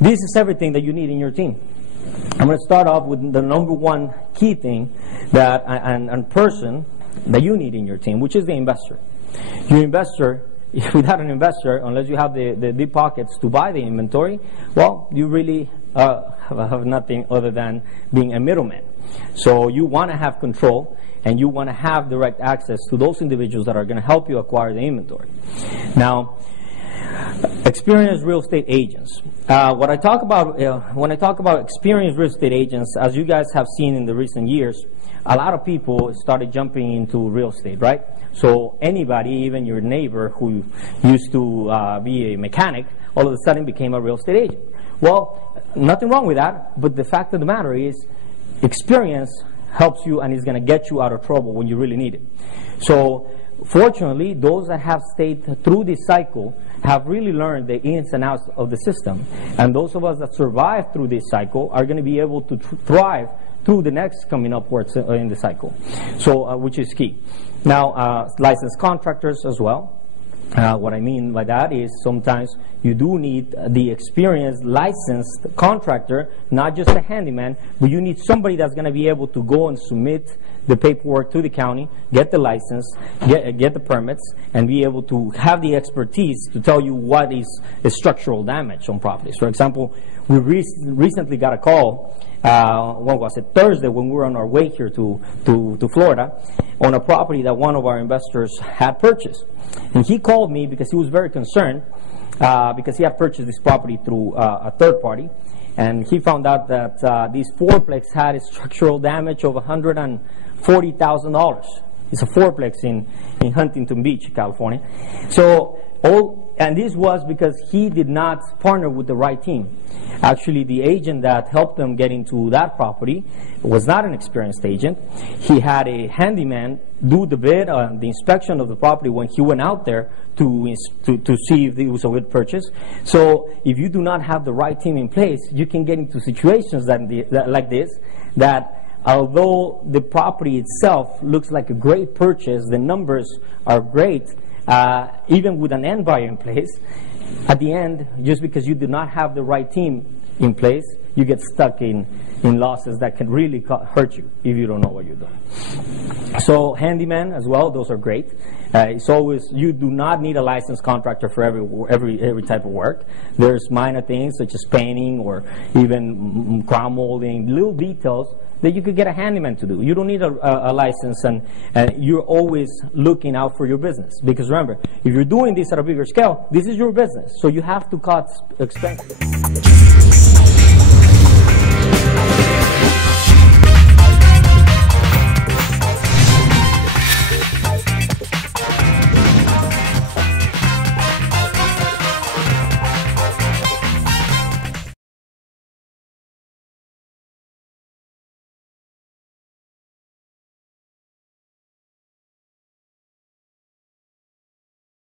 This is everything that you need in your team. I'm going to start off with the number one key thing that and person that you need in your team, which is the investor. Your investor, without an investor, unless you have the deep pockets to buy the inventory, well, you really have nothing other than being a middleman. So you want to have control, and you want to have direct access to those individuals that are going to help you acquire the inventory. Now, experienced real estate agents. What I talk about when I talk about experienced real estate agents, as you guys have seen in the recent years, a lot of people started jumping into real estate, right? So anybody, even your neighbor who used to be a mechanic, all of a sudden became a real estate agent. Well, nothing wrong with that, but the fact of the matter is experience helps you and is going to get you out of trouble when you really need it. So fortunately, those that have stayed through this cycle have really learned the ins and outs of the system. And those of us that survive through this cycle are going to be able to thrive through the next coming upwards in the cycle, so which is key. Now, licensed contractors as well. What I mean by that is sometimes you do need the experienced licensed contractor, not just a handyman, but you need somebody that's going to be able to go and submit the paperwork to the county, get the license, get the permits, and be able to have the expertise to tell you what is structural damage on properties. For example, we recently got a call, what was it, Thursday, when we were on our way here to Florida, on a property that one of our investors had purchased. And he called me because he was very concerned because he had purchased this property through a third party. And he found out that this fourplex had a structural damage of $140,000. It's a fourplex in Huntington Beach, California. So, and this was because he did not partner with the right team. Actually, the agent that helped them get into that property was not an experienced agent. He had a handyman do the bid, the inspection of the property when he went out there to see if it was a good purchase. So if you do not have the right team in place, you can get into situations like this, that although the property itself looks like a great purchase, the numbers are great, even with an end buyer in place, at the end, just because you do not have the right team in place, you get stuck in losses that can really hurt you if you don't know what you're doing. So handyman as well, those are great. It's always, you do not need a licensed contractor for every type of work. There's minor things such as painting or even crown molding, little details that you could get a handyman to do. You don't need a license, and you're always looking out for your business. Because remember, if you're doing this at a bigger scale, this is your business, so you have to cut expenses.